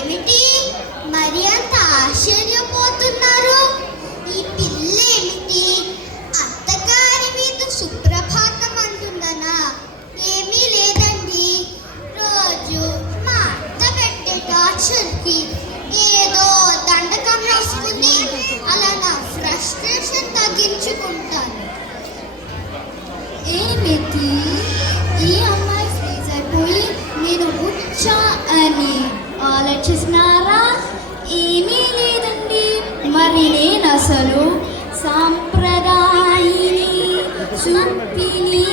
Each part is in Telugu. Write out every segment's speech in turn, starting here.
ఏమిటి మరి అంత ఆశ్చర్యపోతున్నారు అసలు సాంప్రదాయిని సుప్పిని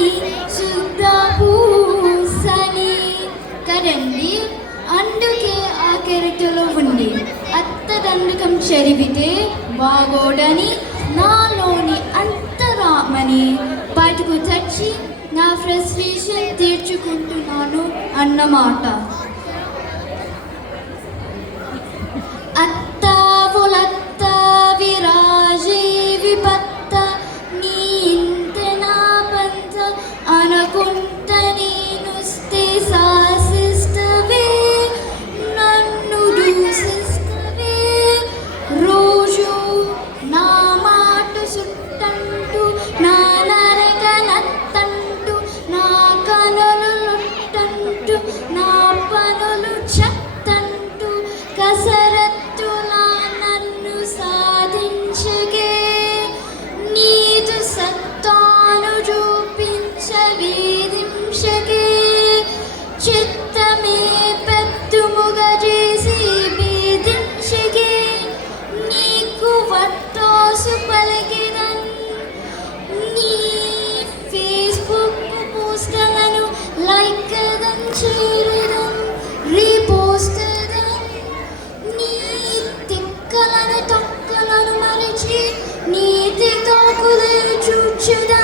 శుద్ధ పూసని కదండి? అందుకే ఆ క్యారెక్టర్లో ఉంది అత్తదండకం చదివితే బాగోడని నాలోని అంతరామని బయటకు తెచ్చి నా ఫ్రస్ట్రేషన్ తీర్చుకుంటున్నాను అన్నమాట. you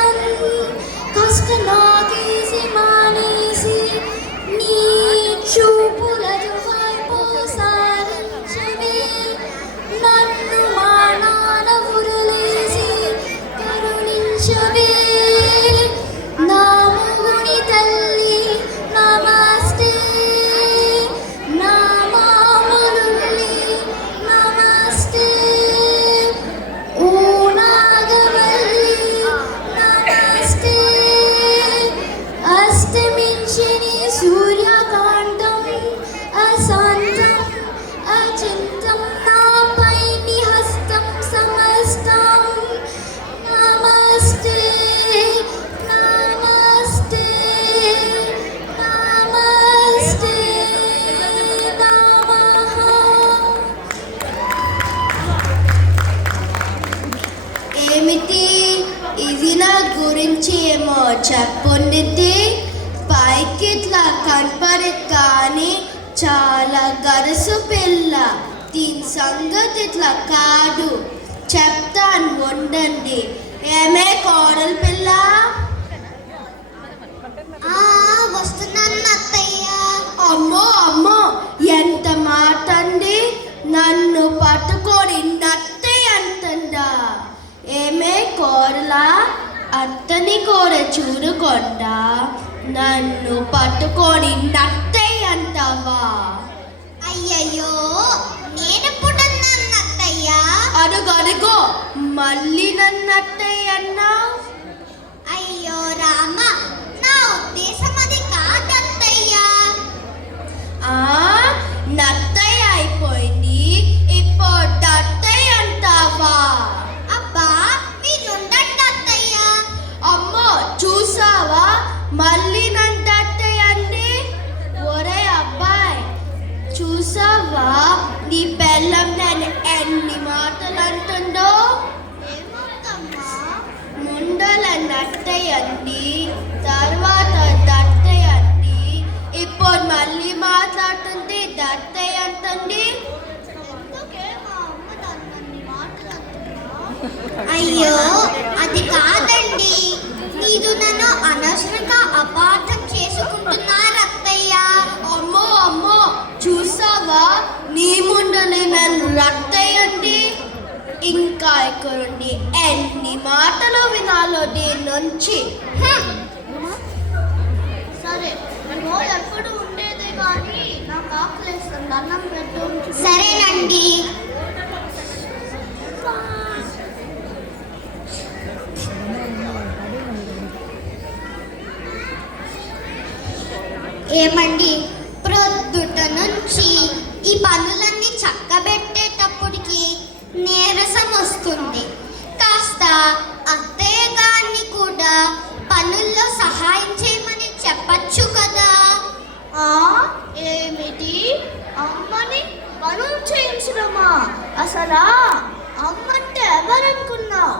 నన్ను పట్టుకొని నత్తే అంటుందా? ఏమే కోరలా? అత్తని కోర చూడకుండా నన్ను పట్టుకొని నత్తే అంటావా? అయ్యయ్యో నేనెప్పుడన్నాను అత్తయ్య అడుగు అడుగు మళ్ళీ నన్ను అత్తయ్య అన్నా? అయ్యో రామ నా ఉద్దేశం అది కాదత్తయ్యా. ఆ అంటావా అబ్బా మీరుండండి అత్తయ్య అమ్మో చూసావా? మళ్ళీ నన్ను దత్తయ్య అండి ఒరే అబ్బాయి చూసావా? నీ పెళ్ళం నేను ఎన్ని మాటలు అంటుందో ముందల నట్టయండి తర్వాత దట్టయండి ఇప్పుడు మళ్ళీ మాట్లాడుతుంటే దట్టయ్య అంటుంది అయ్యో అది కాదండి. మీరు నన్ను అనవసరంగా అపార్థం చేసుకుంటున్నారు అత్తయ్య. అమ్మో అమ్మో చూసావా? నీ ముందనే నన్ను రత్తయ్యండి ఇంకా ఇక్కడుండి ఎన్ని మాటలు వినాలో దీని నుంచి. సరే ఎప్పుడు ఉండేదే కానీ నాకు ఆకలేస్తుంది అన్నం పెట్టు. సరేనండి. ఏమండి ప్రొద్దుట నుంచి ఈ పనులన్నీ చక్కబెట్టేటప్పటికి నీరసం వస్తుంది. కాస్త అత్తయ్య గారిని కూడా పనుల్లో సహాయం చేయమని చెప్పచ్చు కదా? ఏమిటి? అమ్మని పనులు చేయించడమా? అసలా? అమ్మంటే ఎవరనుకున్నావు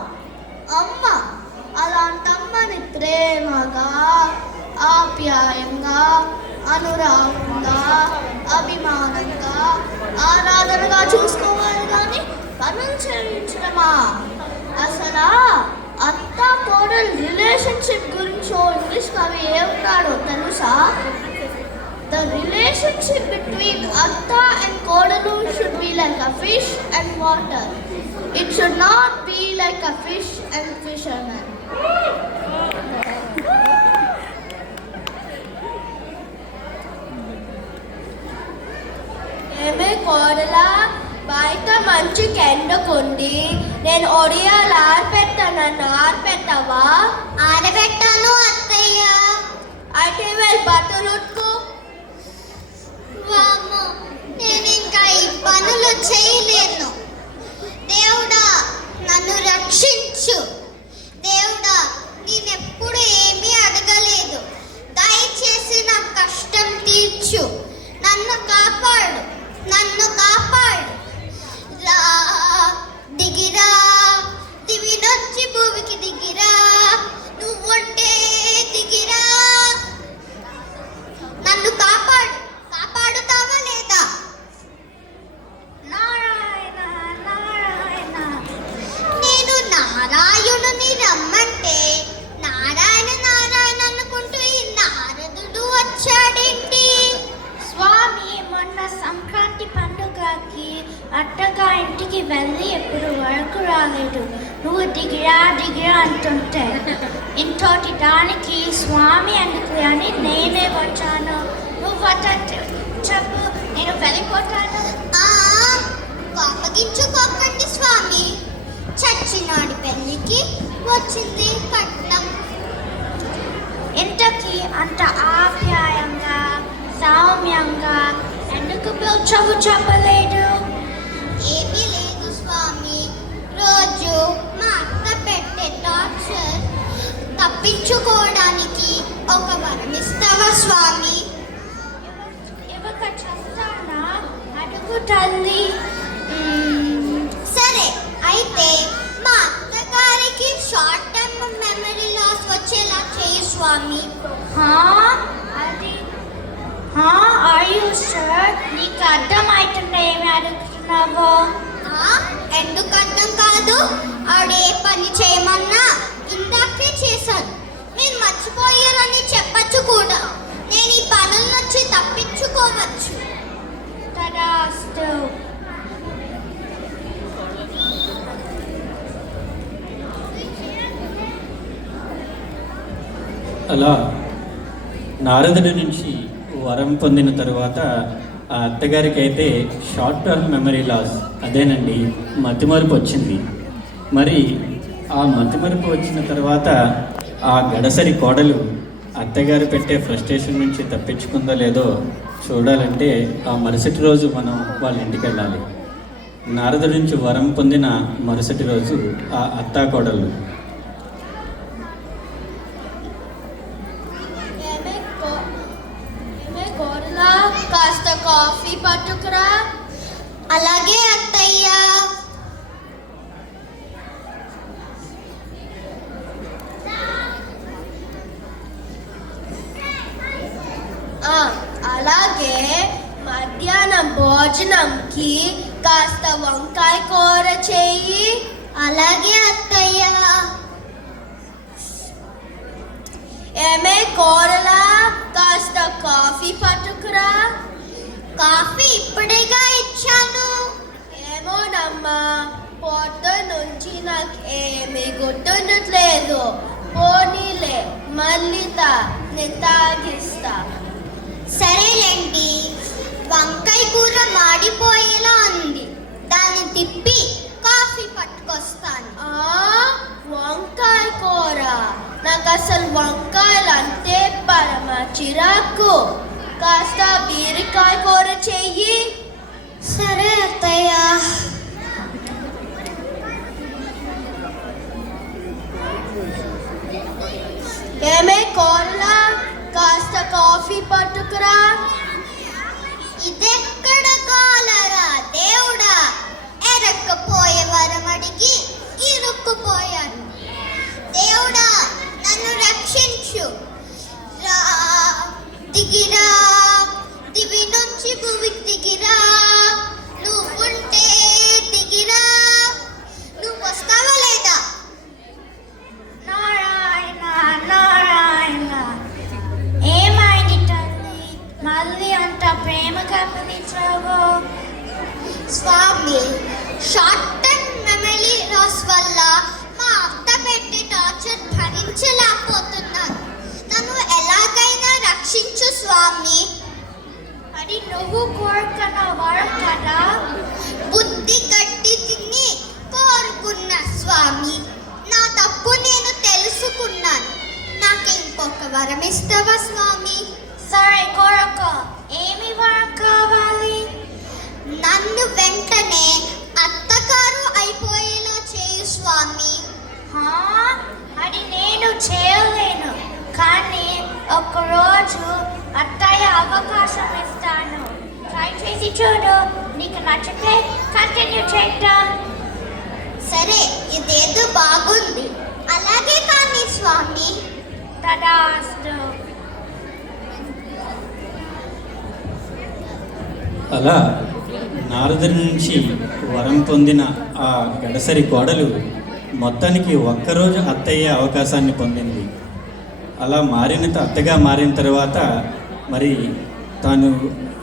అమ్మ అలాంటమ్మని ప్రేమగా ఆప్యాయంగా అనురాగంగా అభిమానంగా ఆరాధనగా చూసుకోవాలి కానీ అనుసరించడమా అసలు అంతా కోడల్ రిలేషన్షిప్ గురించి ఇంగ్లీష్ కవి ఏమన్నాడో తెలుసా ద రిలేషన్షిప్ బిట్వీన్ అత్త అండ్ కోడలు should be like a fish and water it should not be like a fish and fishermen ఏమే కోడలా బయట మంచి ఎండకుంది నేను ఒడియాలు ఆరిపెట్టానన్న ఆరిపెట్టావా? ఆరబెట్టాను అత్తయ్య. దిగిరా అంటుంటే ఇంతటి దానికి స్వామి ఎందుకు అని నేనే వచ్చాను. నువ్వు చెప్పు నేను వెళ్ళిపోతాను. ఆ కోపగించుకోకండి స్వామి. చచ్చినాడి పెళ్ళికి వచ్చింది కట్నం. ఇంతకీ అంత ఆప్యాయంగా సౌమ్యంగా ఎందుకు పిలిచవు చెప్పలేదు? ఏమీ తప్పించుకోవడానికి ఒక వరం ఇస్తావా స్వామి? సరే అయితే మా అత్తగారికి షార్ట్ టర్మ్ మెమరీ లాస్ వచ్చేలా చేయి స్వామి. హా? అది హా ఆర్ యు సార్ నీకు అర్థమవుతుందా ఏమి అడుగుతున్నావో? ఎందుకు అర్థం కాదు? ఆడే పని చేయమన్నా ఇందాకే చేశాను మీరు మర్చిపోయారని చెప్పచ్చు కూడా. నేను ఈ పనుల నుంచి తప్పించుకోవచ్చు. అలా నారదుడి నుంచి వరం పొందిన తరువాత ఆ అత్తగారికి అయితే షార్ట్ టర్మ్ మెమరీ లాస్ అదేనండి మతిమరుపు వచ్చింది. మరి ఆ మతిమరుపు వచ్చిన తర్వాత ఆ గడసరి కోడలు అత్తగారు పెట్టే ఫ్రస్ట్రేషన్ నుంచి తప్పించుకుందో లేదో చూడాలంటే ఆ మరుసటి రోజు మనం వాళ్ళ ఇంటికి వెళ్ళాలి. నారదుడి నుంచి వరం పొందిన మరుసటి రోజు ఆ అత్తా కోడలు ఏమే కో- ఏమే కోడలా కాస్త కాఫీ పట్టుకురా అలాగే అత్తయ్య ఆ, అలాగే మధ్యాహ్నం భోజనంకి కాస్త వంకాయ కూర చేయి అలాగే అత్తయ్య. ఏమే కూరలా? కాస్త కాఫీ పట్టుకురా. కాఫీ ఇప్పుడేగా ఇచ్చాను. ఏమోనమ్మా పొద్దు నుంచి నాకు ఏమీ గుర్తుండట్లేదు. పోనీలే మళ్ళీ తా నేను తాగిస్తా. సరేలేండి. వంకాయ కూర మాడిపోయేలా ఉంది. దాన్ని తిప్పి కాఫీ పట్టుకొస్తాను. వంకాయ కూర. నాకు అసలు వంకాయలు అంటే పరమ చిరాకు. కాస్త బీరకాయ కూర చెయ్యి. సరే అత్తయ్య. ఏమే కోర్లా కాస్త కాఫీ పట్టుకురా. ఇదెక్కడ కాలరా దేవుడా? ఎరక్కపోయే వరం అడిగి ఇరుక్కుపోయాను. దేవుడా నన్ను రక్షించు. రా దిగిరా. దివి నుంచి భూమికి అలా నారదుడి నుంచి వరం పొందిన ఆ గడసరి కోడలు మొత్తానికి ఒక్కరోజు అత్తయ్యే అవకాశాన్ని పొందింది. అలా మారిన అత్తగా మారిన తర్వాత మరి తాను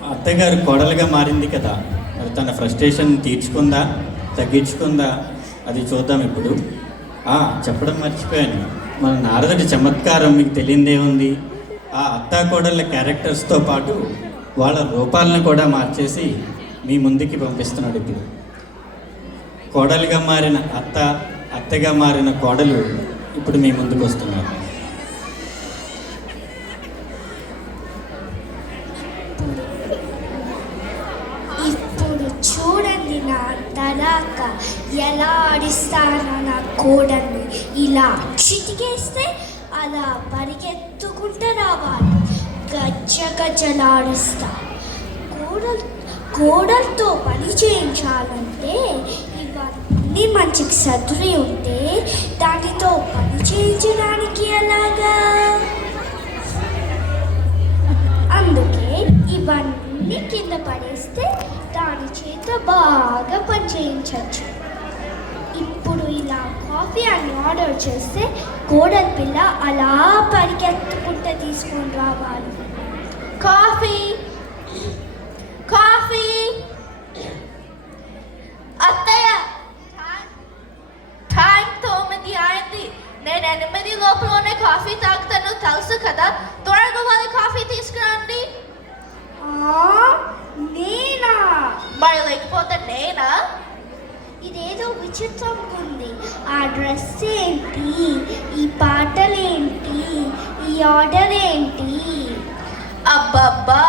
అత్తగారు కోడలుగా మారింది కదా. మరి తన ఫ్రస్ట్రేషన్ తీర్చుకుందా తగ్గించుకుందా అది చూద్దాం ఇప్పుడు. ఆ, చెప్పడం మర్చిపోయాను. మన నారదుడి చమత్కారం మీకు తెలియదే ఉంది. ఆ అత్తా కోడళ్ళ క్యారెక్టర్స్తో పాటు వాళ్ళ రూపాలను కూడా మార్చేసి మీ ముందుకి పంపిస్తున్నాడు ఇప్పుడు. కోడలుగా మారిన అత్త అత్తగా మారిన కోడలు ఇప్పుడు మీ ముందుకు వస్తున్నారు. ఇప్పుడు చూడండి నా తడాక ఎలా ఆడిస్తానో నా కోడల్ని. ఇలా చిటికేస్తే అలా పరిగెత్తుకుంటూ రావాలి. గజ్జ గజ్జలాడిస్తా కోడలు కోడలతో పని చేయించాలంటే ఇవన్నీ మంచికి సదురి ఉంటే దానితో పని చేయించడానికి ఎలాగా? అందుకే ఇవన్నీ కింద పడేస్తే దాని చేత బాగా పని చేయించవచ్చు ఇప్పుడు ఇలా కాఫీ అని ఆర్డర్ చేస్తే కోడలి పిల్ల అలా పరిగెత్తుకుంటే తీసుకొని రావాలి. కాఫీ. కాఫీ. అత్తయ్య టైం తొమ్మిది అయింది నేను ఎనిమిది లోపలనే కాఫీ తాగుతాను. తెలుసు కదా? త్వరగా వాళ్ళ కాఫీ తీసుకురండి. నేనా? మరి లేకపోతే నేనా? ఇదేదో విచిత్రంగా ఉంది. ఆ డ్రెస్ ఏంటి? ఈ పాటలేంటి? ఈ ఆర్డర్ ఏంటి? అబ్బబ్బా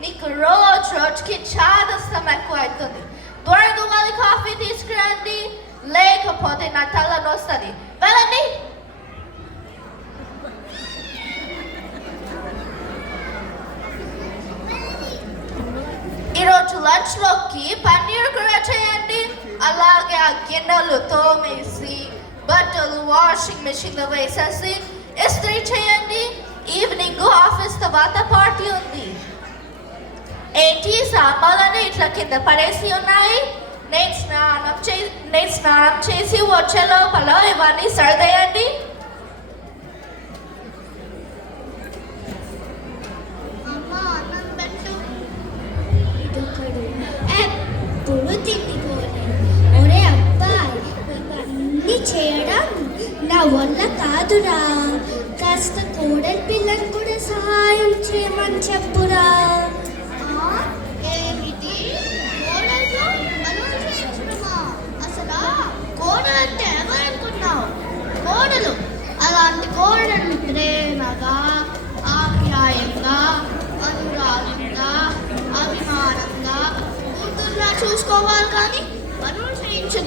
నీకు రోజు రోజుకి చాలా శ్రమ ఎక్కువ అవుతుంది త్వరగా వాళ్ళ కాఫీ తీసుకురండి లేకపోతే నా తల నొస్తుంది వెళ్ళండి ఈరోజు లంచ్లోకి పన్నీర్ కూర చేయండి అలాగే ఆ గిన్నెలు తోమేసి బట్టలు వాషింగ్ మెషిన్లో వేసేసి ఇస్త్రీ చేయండి ఈవినింగ్ ఆఫీస్ తర్వాత పార్టీ ఉంది. ఏంటి? సాంబార్లని ఇట్లా కింద పడేసి ఉన్నాయి. నేను స్నానం చే నేను స్నానం చేసి వచ్చే లోపల ఇవన్నీ సర్దేయండి.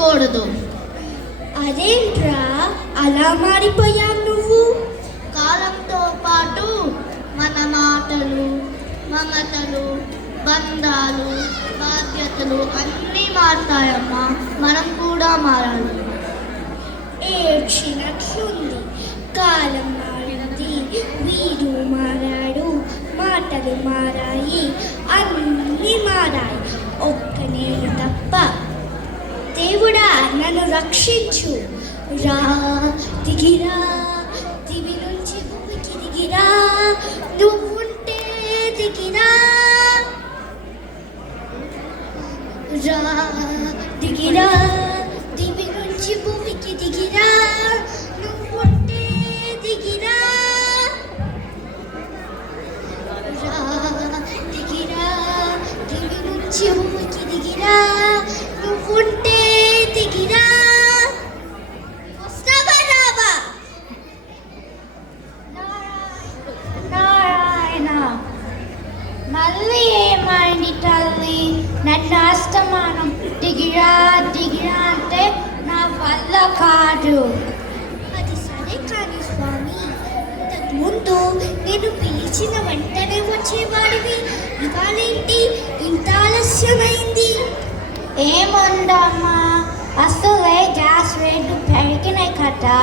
చేయించకూడదు అదేంట్రా? అలా మారిపోయావు నువ్వు? కాలంతో పాటు మన మాటలు మమతలు బంధాలు బాధ్యతలు అన్నీ మారుతాయమ్మా. మనం కూడా మారాలి. ఏడ్చినట్లుంది. కాలం మారింది. వీడు మారాడు. మాటలు మారాయి. అన్నీ మారాయి. ఒక్క నేను తప్ప నన్ను రక్షించు. రా దిగిరా దివి నుంచి భూమికి దిగిరా. నువ్వుంటే దిగిరా. రా దిగిరా దివి నుంచి భూమికి దిగిరా. నువ్వుంటే దిగిరా. రా దిగిరా దివి నుంచి భూమికి దిగిరా. నువ్వుంటే దిగిరా వస్తావా రావా నారాయణ మళ్ళీ ఏమైంది తల్లి నన్ను అస్తమానం దిగిరా దిగిరా అంటే నా వల్ల కాదు. అది సరే కానీ స్వామి ఇంతకుముందు నేను పిలిచిన వెంటనే వచ్చేవాడివి. ఇవాళేంటి? ఇంత ఆలస్యమైంది. ఏముందమ్మా అసలే గ్యాస్ రేట్లు పెరిగినాయి కదా.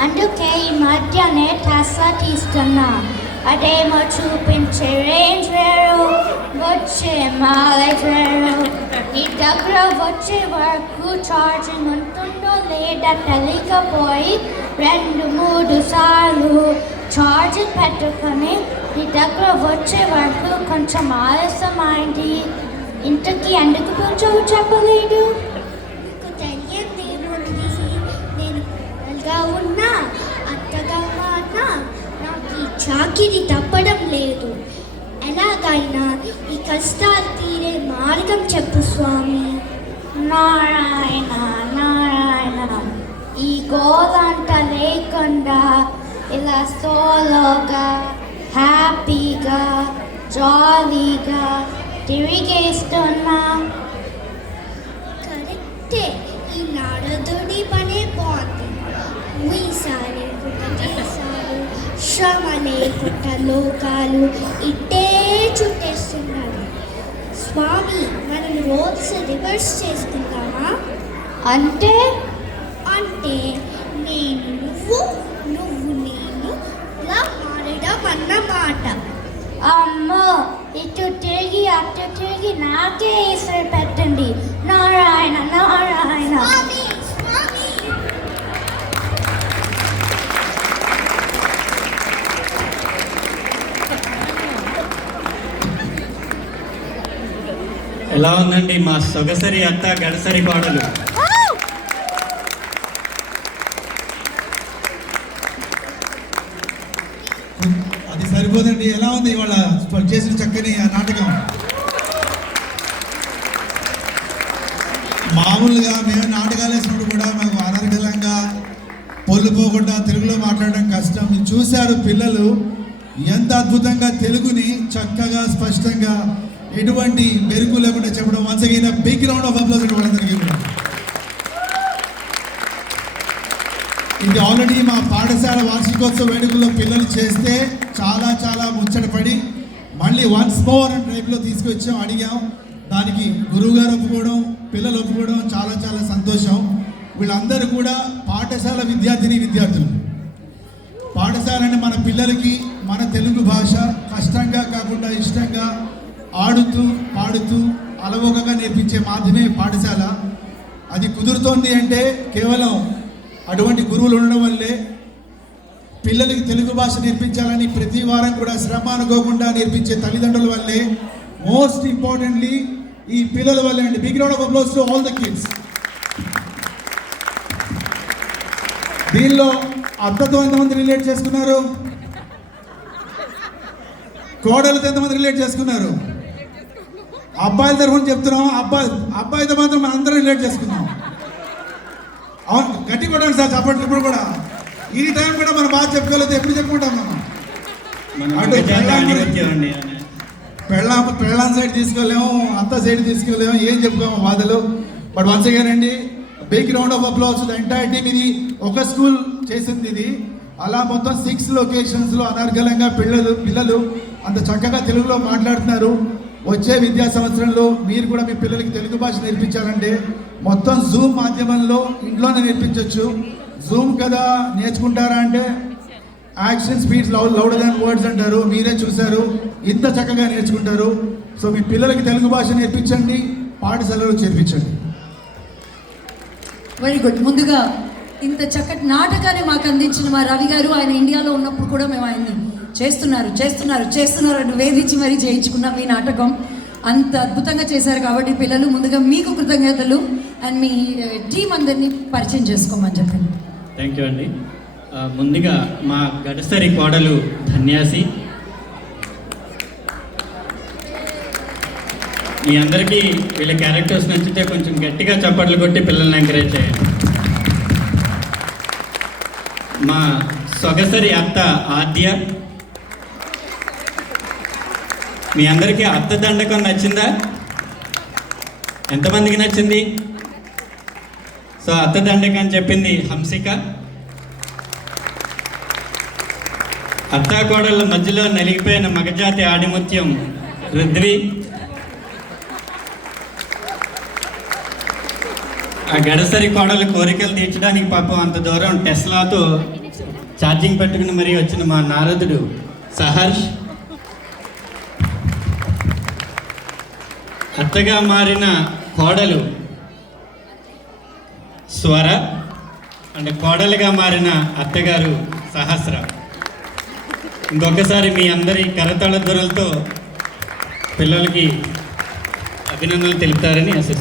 అందుకే ఈ మధ్యనే టస్లా తీస్తున్నా. అదేమో చూపించే రేంజ్ వేరు వచ్చే మాలేజ్ వేరు నీ దగ్గర వచ్చే వరకు ఛార్జింగ్ ఉంటుందో లేదా తెలియకపోయి రెండు మూడు సార్లు ఛార్జింగ్ పెట్టుకొని నీ దగ్గర వచ్చే వరకు కొంచెం ఆలస్యమైంది. ఇంతకీ ఎందుకు కొంచెం చెప్పలేదు? చాకిరి తప్పడం లేదు. ఎలాగైనా ఈ కష్టాలు తీరే మార్గం చెప్పు స్వామి. నారాయణ నారాయణ. ఈ గోలంట లేకుండా ఇలా సోలోగా హ్యాపీగా జాలీగా తిరిగేస్తున్నా. కరెక్టే. శ్రమలే పుట్ట లోకాలు ఇట్టే చుట్టేస్తున్నాడు స్వామి మనం రోజు రివర్స్ చేసుకుందామా అంటే? అంటే నేను నువ్వు నువ్వు నేను ఇలా మారడం అన్నమాట అమ్మో ఇటు తిరిగి అటు తిరిగి నాకే ఈశ్వరు పెట్టండి. నారాయణ నారాయణ. ఎలా ఉందండి మా సొగసరి అత్త గడసరి కోడలు? అది సరిపోదండి. ఎలా ఉంది ఇవాళ చేసిన చక్కని ఆ నాటకం? మామూలుగా మేము నాటకాలు వేసినప్పుడు కూడా మాకు అనర్గలంగా పొల్లు పోకుండా తెలుగులో మాట్లాడడం కష్టం. చూశారు పిల్లలు ఎంత అద్భుతంగా తెలుగుని చక్కగా స్పష్టంగా ఎటువంటి బెరుకు లేకుండా చెప్పడం once again big round of applause వాళ్ళందరికీ కూడా ఇది ఆల్రెడీ మా పాఠశాల వార్షికోత్సవ వేడుకల్లో పిల్లలు చేస్తే చాలా చాలా ముచ్చటపడి మళ్ళీ వన్స్ మోర్ అండ్ టైప్లో తీసుకొచ్చాం అడిగాం. దానికి గురువు గారు ఒప్పుకోవడం పిల్లలు ఒప్పుకోవడం చాలా చాలా సంతోషం. వీళ్ళందరూ కూడా పాఠశాల విద్యార్థిని విద్యార్థులు. పాఠశాల అంటే మన పిల్లలకి మన తెలుగు భాష ఆడుతూ పాడుతూ అలవోకగా నేర్పించే మాధ్యమే పాఠశాల. అది కుదురుతోంది అంటే కేవలం అటువంటి గురువులు ఉండడం వల్లే పిల్లలకి తెలుగు భాష నేర్పించాలని ప్రతి వారం కూడా శ్రమ అనుకోకుండా నేర్పించే తల్లిదండ్రుల వల్లే మోస్ట్ ఇంపార్టెంట్లీ ఈ పిల్లల వల్లే అండి. Big round of applause to all the kids దీనిలో అత్తతో ఎంతమంది రిలేట్ చేసుకున్నారు? కోడలతో ఎంతమంది రిలేట్ చేసుకున్నారు? అబ్బాయిల తరఫున చెప్తున్నాం అబ్బాయి అబ్బాయితో మాత్రం మనం అందరం రిలేట్ చేసుకున్నాం అవును గట్టి కొట్టండి సార్ చప్పట్లు ఇప్పుడు కూడా. ఈ టైం కూడా మనం బాగా చెప్పుకోలేదు ఎప్పుడు చెప్పుకుంటాం మనం? పెళ్ళాం. పెళ్ళాం పెళ్ళాం సైడ్ తీసుకోలేము అంత సైడ్ తీసుకోలేము ఏం చెప్పుకోము బాధలు. బట్ వన్స్ అగైన్ అండి big round of applause entire team ఇది. ఒక స్కూల్ చేసింది ఇది. అలా మొత్తం సిక్స్ లొకేషన్స్లో అనర్గళంగా పిల్లలు పిల్లలు అంత చక్కగా తెలుగులో మాట్లాడుతున్నారు. వచ్చే విద్యా సంవత్సరంలో మీరు కూడా మీ పిల్లలకి తెలుగు భాష నేర్పించాలంటే మొత్తం జూమ్ మాధ్యమంలో ఇంట్లోనే నేర్పించవచ్చు జూమ్ కదా నేర్చుకుంటారా అంటే action speaks loud louder than words అంటారు. మీరే చూశారు. ఇంత చక్కగా నేర్చుకుంటారు. సో మీ పిల్లలకి తెలుగు భాష నేర్పించండి. పాఠశాలలో చేర్పించండి. వెరీ గుడ్ ముందుగా ఇంత చక్కటి నాటకాన్ని మాకు అందించిన మా రవి గారు. ఆయన ఇండియాలో ఉన్నప్పుడు కూడా మేము ఆయన్ని చేస్తున్నారు చేస్తున్నారు చేస్తున్నారు అని వేధించి మరీ చేయించుకున్నాం ఈ నాటకం. అంత అద్భుతంగా చేశారు కాబట్టి పిల్లలు ముందుగా మీకు కృతజ్ఞతలు అండ్ మీ టీం అందరినీ పరిచయం చేసుకోమని చెప్పండి. థ్యాంక్ యూ అండి. ముందుగా మా గడసరి కోడలు ధన్యాసి. మీ అందరికీ వీళ్ళ క్యారెక్టర్స్ నచ్చితే కొంచెం గట్టిగా చప్పట్లు కొట్టి పిల్లల్ని ఎంకరేజ్ చేయండి. మా సొగసరి అత్త ఆద్య మీ అందరికీ అత్త దండకం నచ్చిందా? ఎంతమందికి నచ్చింది? సో అత్త దండకం అని చెప్పింది హంసిక. అత్తాకోడళ్ళ మధ్యలో నలిగిపోయిన మగజాతి ఆడిముత్యం రుద్రి. ఆ గడసరి కోడలు కోరికలు తీర్చడానికి పాపం అంత దూరం టెస్లాతో ఛార్జింగ్ పెట్టుకుని మరీ వచ్చిన మా నారదుడు సహర్ష్. అత్తగా మారిన కోడలు స్వర అంటే కోడలుగా మారిన అత్తగారు సహస్ర. ఇంకొకసారి మీ అందరి కరతాళ ధ్వనులతో పిల్లలకి అభినందనలు తెలుపుతారని ఆశిస్తున్నాను